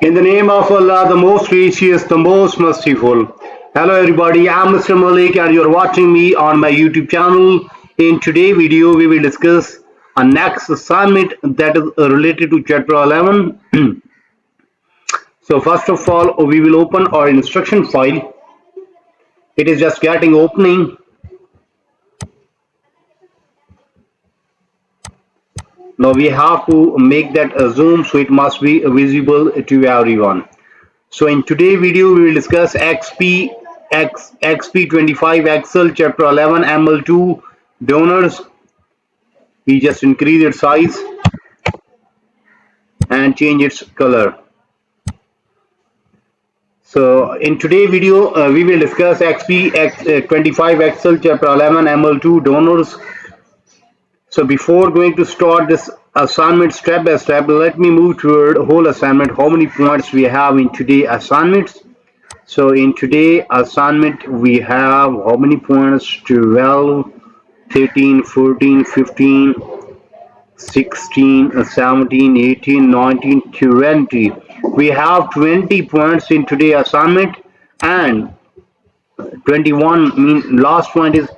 In the name of Allah, the most gracious, the most merciful. Hello everybody, I'm Mr. Malik and you're watching me on my YouTube channel. In today's video, we will discuss a next assignment that is related to chapter 11. So first of all, we will open our instruction file. It is just getting opening. Now we have to make that a zoom so it must be visible to everyone. So in today's video, we will discuss XP25 Excel Chapter 11 ML2 donors. We just increase its size and change its color. So in today's video, we will discuss XP25 Excel Chapter 11 ML2 donors. So before going to start this assignment step by step, let me move toward whole assignment. How many points we have in today's assignments? So in today's assignment, we have how many points? 12, 13, 14, 15, 16, 17, 18, 19, 20. We have 20 points in today's assignment, and 21 mean last point is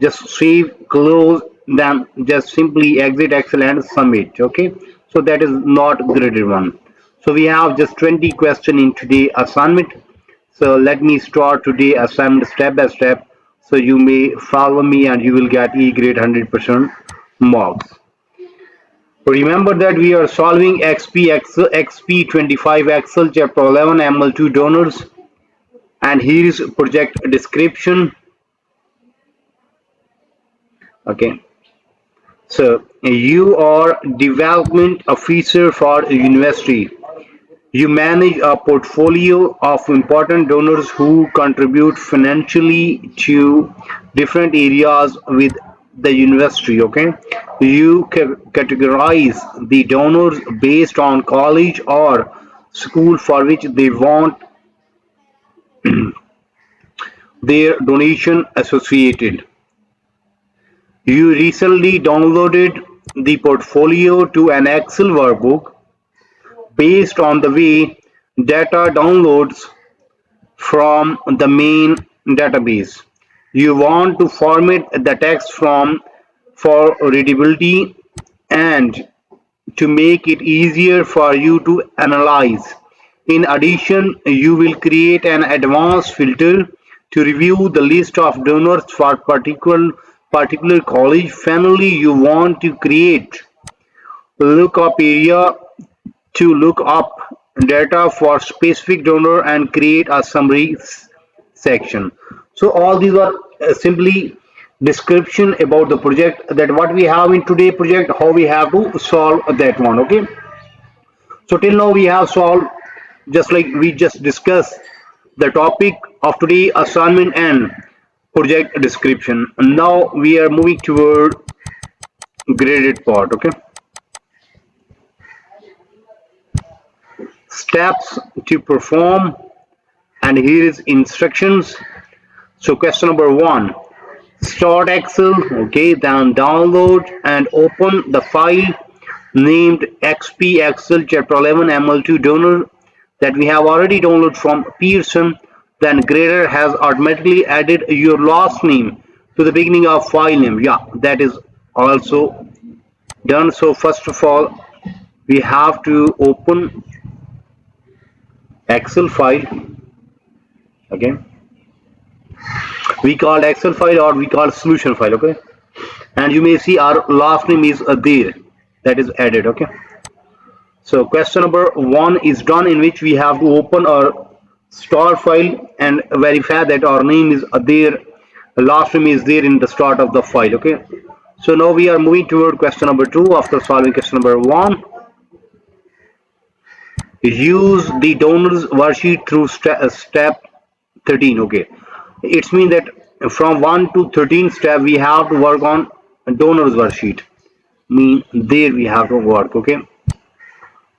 just save, close, then just simply exit Excel and submit. Okay, so that is not graded one. So we have just 20 questions in today's assignment. So let me start today assignment step by step, so you may follow me and you will get E grade 100% marks. Remember that we are solving XP25 Excel chapter 11 ML2 donors, and here is project description. Okay, so you are development officer for a university. You manage a portfolio of important donors who contribute financially to different areas with the university. Okay, you categorize the donors based on college or school for which they want their donation associated. You recently downloaded the portfolio to an Excel workbook based on the way data downloads from the main database. You want to format the text for readability and to make it easier for you to analyze. In addition, you will create an advanced filter to review the list of donors for particular college. Finally, you want to create lookup area to look up data for specific donor and create a summary section. So all these are simply description about the project, that what we have in today project, how we have to solve that one. Okay, so till now we have solved, just like we just discussed, the topic of today assignment and project description. And now we are moving toward graded part. Okay, steps to perform, and here is instructions. So question number 1, start Excel. Okay, then download and open the file named XP Excel chapter 11 ML2 donor that we have already downloaded from Pearson. Then grader has automatically added your last name to the beginning of file name. Yeah, that is also done. So first of all, we have to open Excel file. Okay, we call Excel file or we call solution file. Okay, and you may see our last name is there, that is added. Okay, so question number 1 is done, in which we have to open our start file and verify that our name is there, last name is there in the start of the file. Okay, so now we are moving toward question number 2. After solving question number 1, use the donors worksheet through step 13. Okay, it means that from 1 to 13 step we have to work on donors worksheet, mean there we have to work. Okay,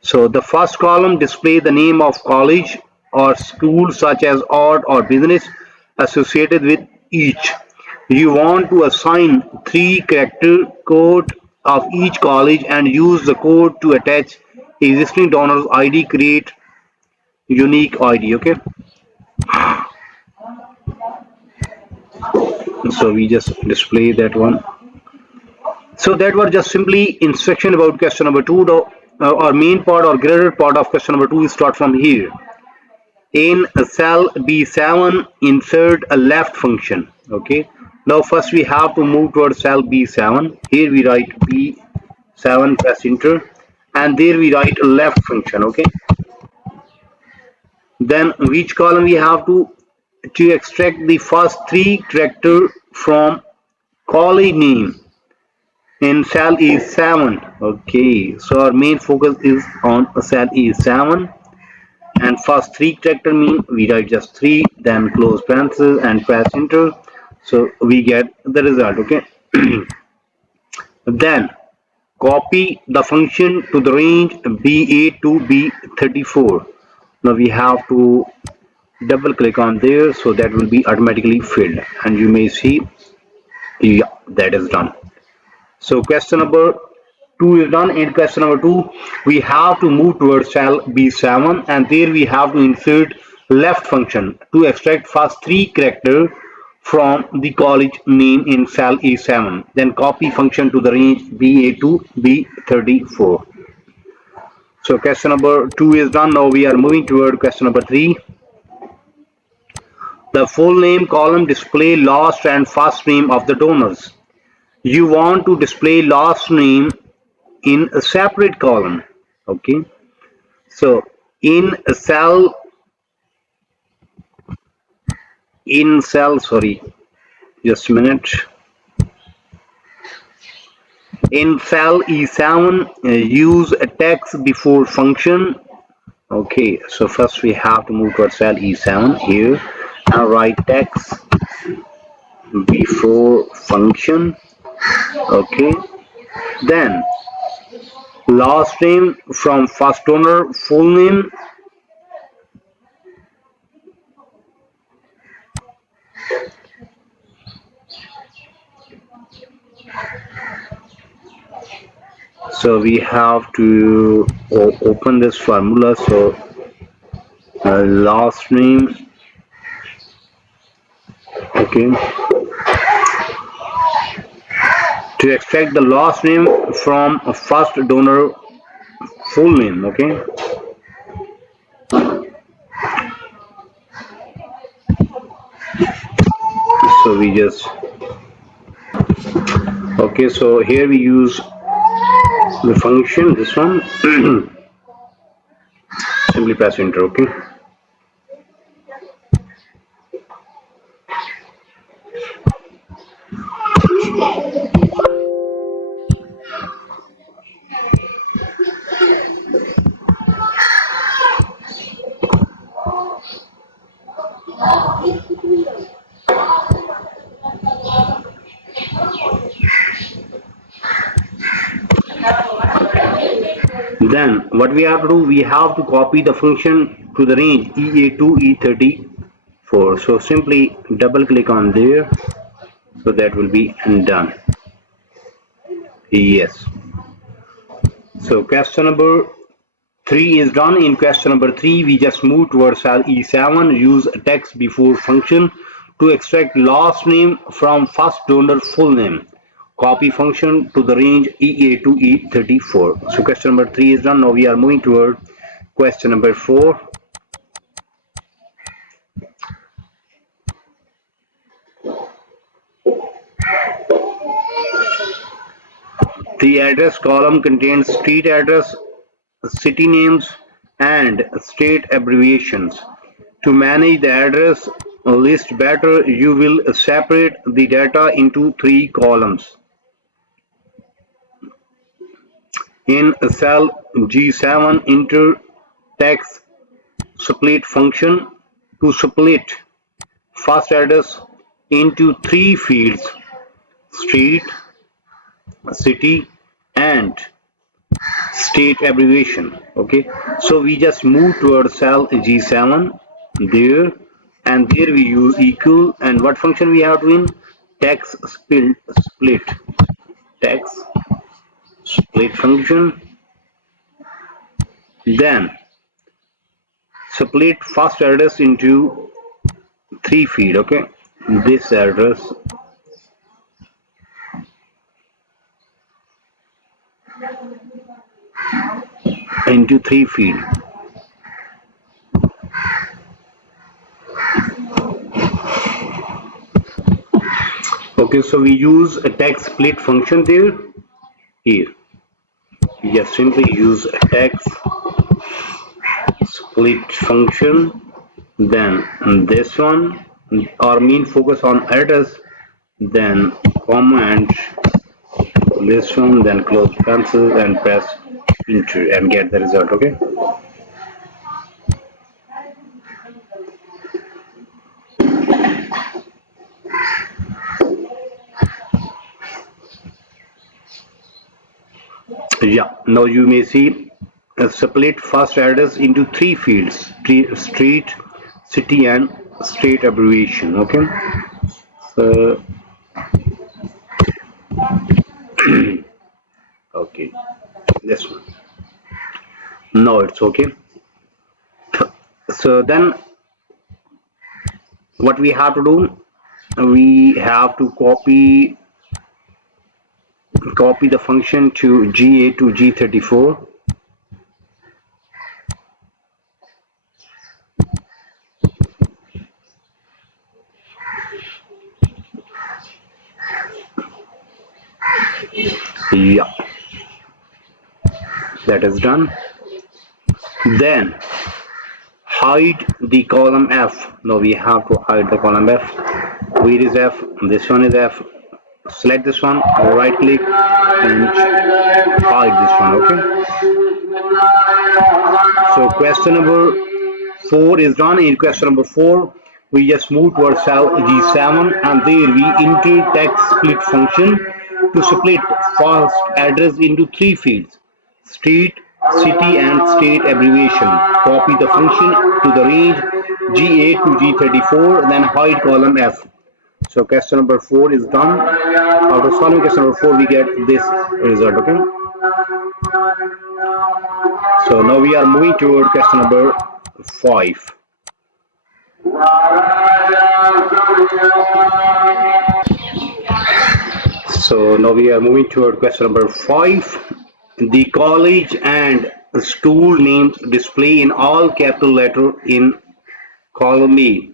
so the first column display the name of college or school such as art or business associated with each. You want to assign 3-character code of each college and use the code to attach existing donors ID. Create unique ID. Okay, so we just display that one. So that was just simply instruction about question number two. Our main part or greater part of question number two is start from here. In cell B7, insert a left function. Okay. Now first we have to move towards cell B7. Here we write B7, press enter, and there we write a left function. Okay. Then which column we have to extract the first three character from colleague name in cell E7. Okay, so our main focus is on cell E7, and first three character mean we write just three, then close parenthesis and press enter, so we get the result. Okay. Then copy the function to the range B8 to B34. Now we have to double click on there, so that will be automatically filled, and you may see, yeah, that is done. So question number two is done. In question number two, we have to move towards cell B7, and there we have to insert left function to extract first three character from the college name in cell E7. Then copy function to the range B8 to B34. So question number two is done. Now we are moving toward question number three. The full name column display last and first name of the donors. You want to display last name in a separate column. Okay, so in a cell sorry, just a minute. In cell E7, use a text before function. Okay, so first we have to move to cell E7 here and write text before function. Okay, then last name from first donor, full name. So we have to open this formula. So last name. Okay, to extract the last name from a first donor, full name. Okay, so we just, okay, so here we use the function, this one. Simply press enter. Okay, then what we have to do, we have to copy the function to the range E8 to E34. So simply double click on there, so that will be done. Yes, so question number three is done. In question number three, we just move towards cell E7, use text before function to extract last name from first donor, full name. Copy function to the range E8 to E34. So question number three is done. Now we are moving toward question number four. The address column contains street address, city names, and state abbreviations. To manage the address list better, you will separate the data into three columns. In cell G7, enter text split function to split first address into three fields: street, city, and state abbreviation. Okay, so we just move towards cell G7 there, and there we use equal, and what function we have to in text split text split function. Then Split first address into 3 fields. Okay, this address into 3 fields. Okay, so we use a text split function there. Here we just simply use a text split function, then this one, our main focus on address, then comma and this one, then close pencil and press enter and get the result. Okay, yeah, now you may see a split first address into 3 fields: street, city and state abbreviation. Okay, so okay, this one, now it's okay. So then what we have to do, we have to copy the function to GA to G34. Yeah, that is done. Then hide the column F. Now we have to hide the column F. Where is F? This one is F. Select this one, right click and hide this one. Okay, so question number 4 is done. In question number 4, we just move towards cell G7 and there we enter text split function to split first address into 3 fields: street, city and state abbreviation. Copy the function to the range G8 to G34, then hide column F. So question number 4 is done. After solving question number 4, we get this result. Okay, so now we are moving toward question number 5. So now we are moving toward question number 5. The college and school names display in all capital letter in column A.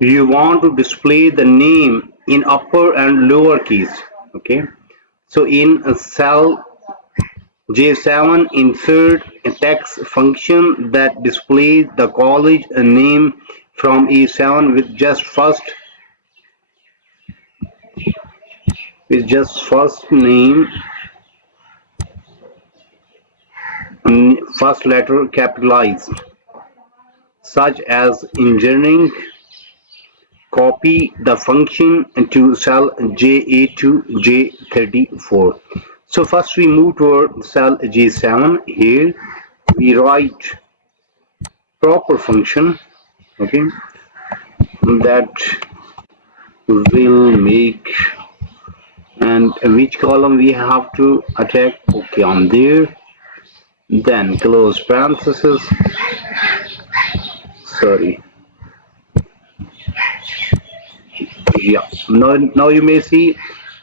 You want to display the name in upper and lower case. Okay, so in cell J7, insert a text function that displays the college name from A7 with just first name, first letter capitalized, such as engineering. Copy the function to cell J8 to J34. So first we move toward cell J7. Here we write proper function, okay, that will make, and which column we have to attack. Okay, on there, then close parenthesis, sorry, yeah, now you may see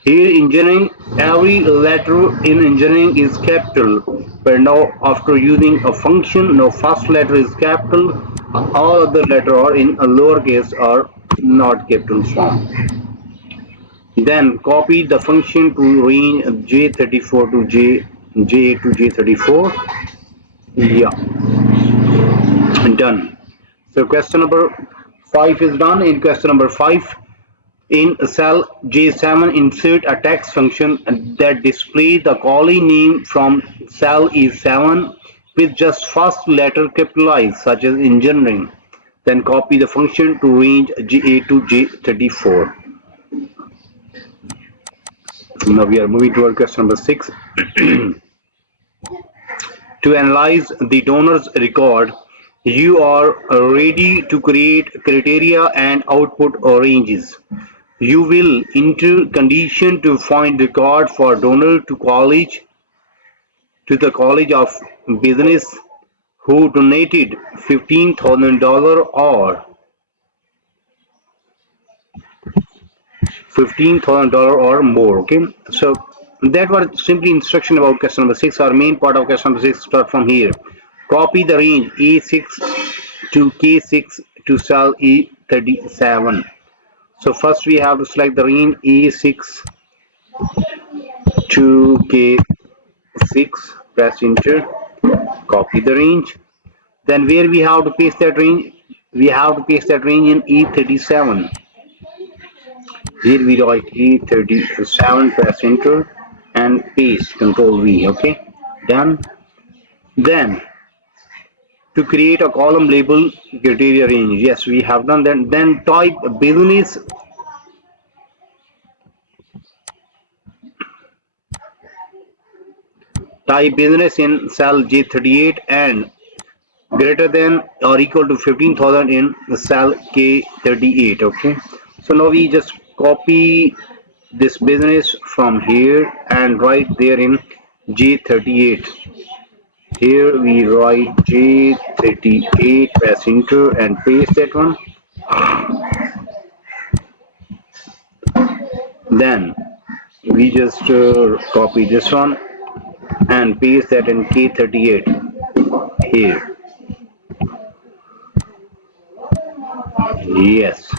here engineering, every letter in engineering is capital, but now after using a function, now first letter is capital, all other letter are in a lowercase or not capital form. Then copy the function to range J34 to J8 to J34. Yeah, done. So question number 5 is done. In question number 5, in cell J7, insert a text function that displays the calling name from cell E7 with just first letter capitalized, such as engineering. Then copy the function to range J8 to J34. Now we are moving toward question number 6. To analyze the donor's record, you are ready to create criteria and output ranges. You will enter condition to find record for donor to the College of Business, who donated $15,000 or $15,000 or more. Okay, so that was simply instruction about question number 6. Our main part of question number 6 start from here. Copy the range A6 to K6 to cell E37. So first we have to select the range A6 to K6, press enter, copy the range. Then where we have to paste that range? We have to paste that range in E37. Here we write E37, press enter and paste, control V, okay, done. Then to create a column label criteria range, yes, we have done that. Then type business in cell J38 and greater than or equal to 15,000 in cell K38. Okay, so now we just copy this business from here and write there in J38. Here we write J38, press enter and paste that one. Then we just copy this one and paste that in K38 here. Yes.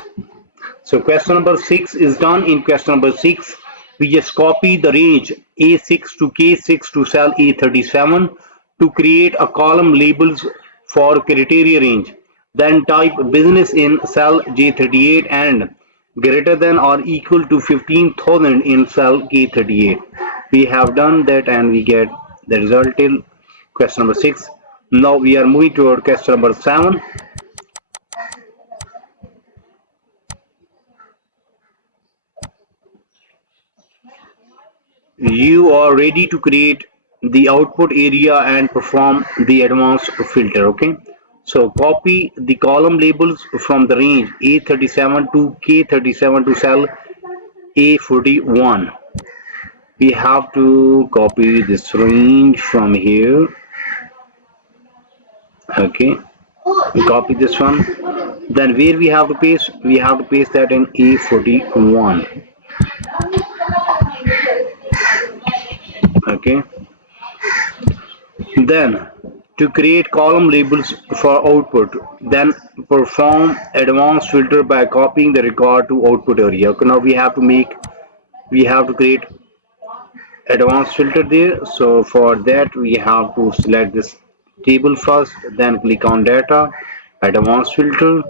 So question number 6 is done. In question number 6, we just copy the range A6 to K6 to cell A37 to create a column labels for criteria range. Then type business in cell J38 and greater than or equal to 15,000 in cell K38. We have done that and we get the result till question number 6. Now we are moving toward question number 7. You are ready to create the output area and perform the advanced filter. Okay, so copy the column labels from the range A37 to K37 to cell A41. We have to copy this range from here. Okay, copy this one. Then where we have to paste? We have to paste that in A41. Okay, then to create column labels for output, then perform advanced filter by copying the record to output area. Okay, now we have to create advanced filter there. So for that we have to select this table first, then click on data, advanced filter.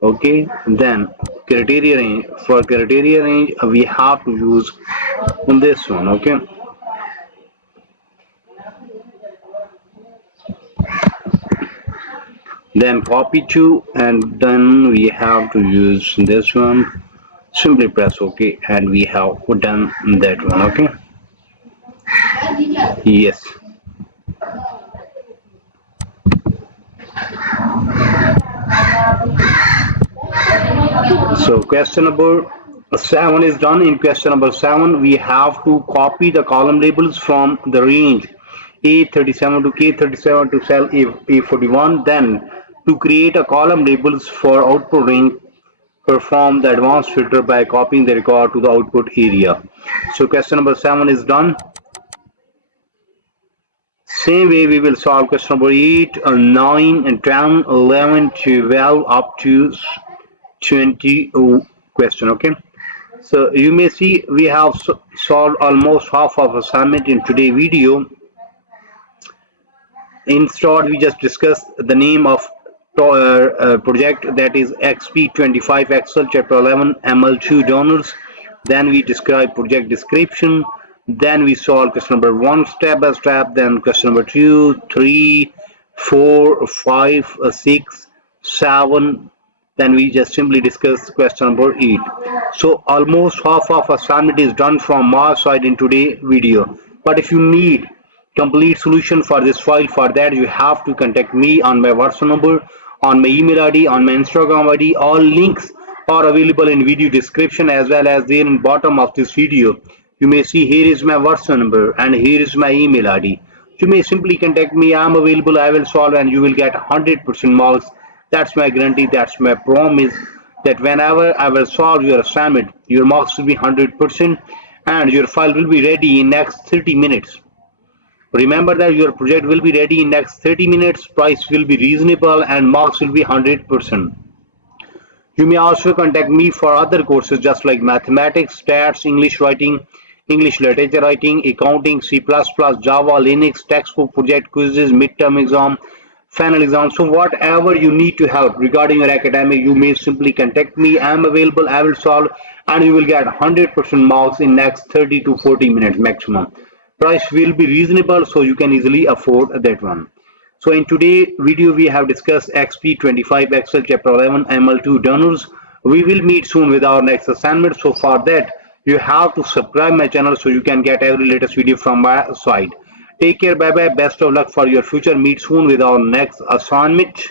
Okay, then criteria range. For criteria range we have to use this one. Okay, then copy to, and then we have to use this one. Simply press OK and we have done that one. Okay, yes. So question number 7 is done. In question number 7 we have to copy the column labels from the range A37 to K37 to cell A41. Then to create a column labels for output range, perform the advanced filter by copying the record to the output area. So question number 7 is done. Same way we will solve question number 8, 9, and 10, 11, 12 up to 20 question. Okay, so you may see we have solved almost half of assignment in today's video. In short, we just discussed the name of project, that is XP25 Excel chapter 11 ML2 donors. Then we describe project description. Then we solve question number 1 step by step. Then question number 2, 3, 4, 5, 6, 7. Then we just simply discuss question number 8. So almost half of assignment is done from my side in today's video. But if you need complete solution for this file, for that you have to contact me on my WhatsApp number, on my email ID, on my Instagram ID. All links are available in video description as well as there in bottom of this video. You may see here is my WhatsApp number and here is my email ID. You may simply contact me. I'm available. I will solve, and you will get 100% marks. That's my guarantee. That's my promise. That whenever I will solve your assignment, your marks will be 100%, and your file will be ready in next 30 minutes. Remember that your project will be ready in next 30 minutes, price will be reasonable, and marks will be 100%. You may also contact me for other courses just like mathematics, stats, English writing, English literature writing, accounting, C++, Java, Linux, textbook project quizzes, midterm exam, final exam. So whatever you need to help regarding your academic, you may simply contact me. I am available. I will solve, and you will get 100% marks in next 30 to 40 minutes maximum. Price will be reasonable, so you can easily afford that one. So in today's video, we have discussed XP25 Excel Chapter 11 ML2 donors. We will meet soon with our next assignment. So for that, you have to subscribe my channel so you can get every latest video from my side. Take care. Bye bye. Best of luck for your future. Meet soon with our next assignment.